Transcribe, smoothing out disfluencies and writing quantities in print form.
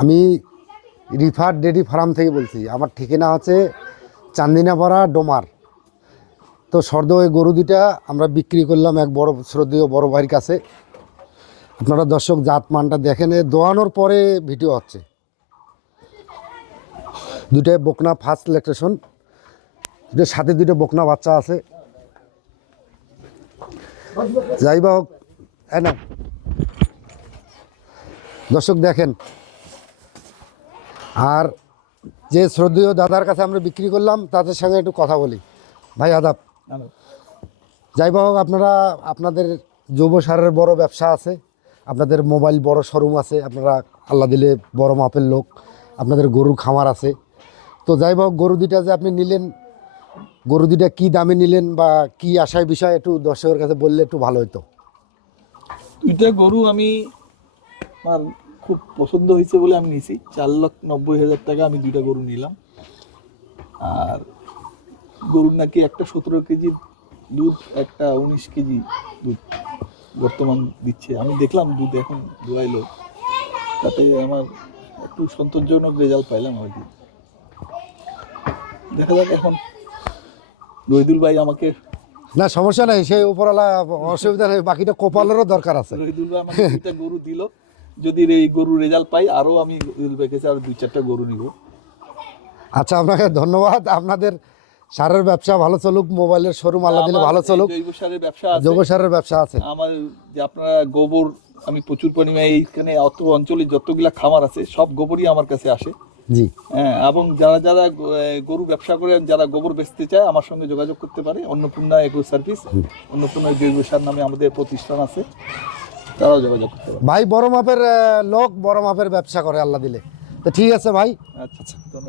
আমি রিফার dairy farm থেকে বলছি। আমার ঠিকানা হচ্ছে চান্দিনাপাড়া ডোমার। তো সর্দ ওই গরু দুটা আমরা বিক্রি করলাম এক বড় শ্রদ্ধেয় বড় ভাইয়ের কাছে। আপনারা দর্শক জাত মানটা দেখেন, দোয়ানোর পরে ভিডিও হচ্ছে। দুটাই বকনা ফার্স্ট ল্যাকটেশন, দুটোর সাথে দুটো বকনা বাচ্চা আছে। যাই বা হোক, হ্যাঁ না দর্শক দেখেন। আর যে শ্রদ্ধেয় দাদার কাছে আমরা বিক্রি করলাম তাদের সঙ্গে একটু কথা বলি। ভাই আদাব। যাই বা হোক, আপনারা আপনাদের জৈব সারের বড় ব্যবসা আছে, আপনাদের মোবাইল বড় শোরুম আছে, আপনারা আল্লাহ দিলে বড় মাপের লোক, আপনাদের গরুর খামার আছে। তো যাই হোক, গরু দুটা যে আপনি নিলেন, গরু দুটা কী দামে নিলেন বা কী আশায় বিষয় একটু দর্শকের কাছে বললে একটু ভালো হতো। দুইটা গরু আমি আমার খুব পছন্দ হয়েছে বলে আমি নিয়েছি। 4,90,000 টাকা আমি দুইটা গরু নিলাম। আর গরুর নাকি একটা 17 কেজি দুধ, একটা 19 কেজি দুধ বর্তমান দিচ্ছে। আমি দেখলাম দুধ এখন দুয়াইলো, তাতে আমার একটু সন্তোষজনক রেজাল্ট পাইলাম আর কি। দেখা যাক এখন রহিদুল ভাই আমাকে, না সমস্যা নাই, সেই উপরওয়ালা অসুবিধা নেই, বাকিটা কপালেরও দরকার আছে। রহিদুল ভাই আমাকে দুইটা গরু দিল। যদি এই গরু রেজাল্ট পাই আরও আমি রহিদুল ভাই কাছে আরো 2-4টা গরু নিব। আচ্ছা, আপনাকে ধন্যবাদ। আপনাদের সারের ব্যবসা ভালো চলুক, মোবাইলের শোরুম আল্লাহ দিলে ভালো চলুক। জৈব সারের ব্যবসা আছে, জৈব সারের ব্যবসা আছে আমার। যে আপনারা গোবর, আমি প্রচুর পরিমাণে এইখানে অত অঞ্চলে যতগুলা খামার আছে সব গোবরই আমার কাছে আসে। জি। হ্যাঁ, এবং যারা যারা গরু ব্যবসা করে, যারা গোবর বেচতে চায় আমার সঙ্গে যোগাযোগ করতে পারে। অন্নপূর্ণা এগ্রো সার্ভিস, অন্নপূর্ণা জৈব সার নামে আমাদের প্রতিষ্ঠান আছে, তারাও যোগাযোগ করতে পারে। ভাই বড় মাপের লোক, বড় মাপের ব্যবসা করে আল্লাহ দিলে। তো ঠিক আছে ভাই। আচ্ছা, ধন্যবাদ।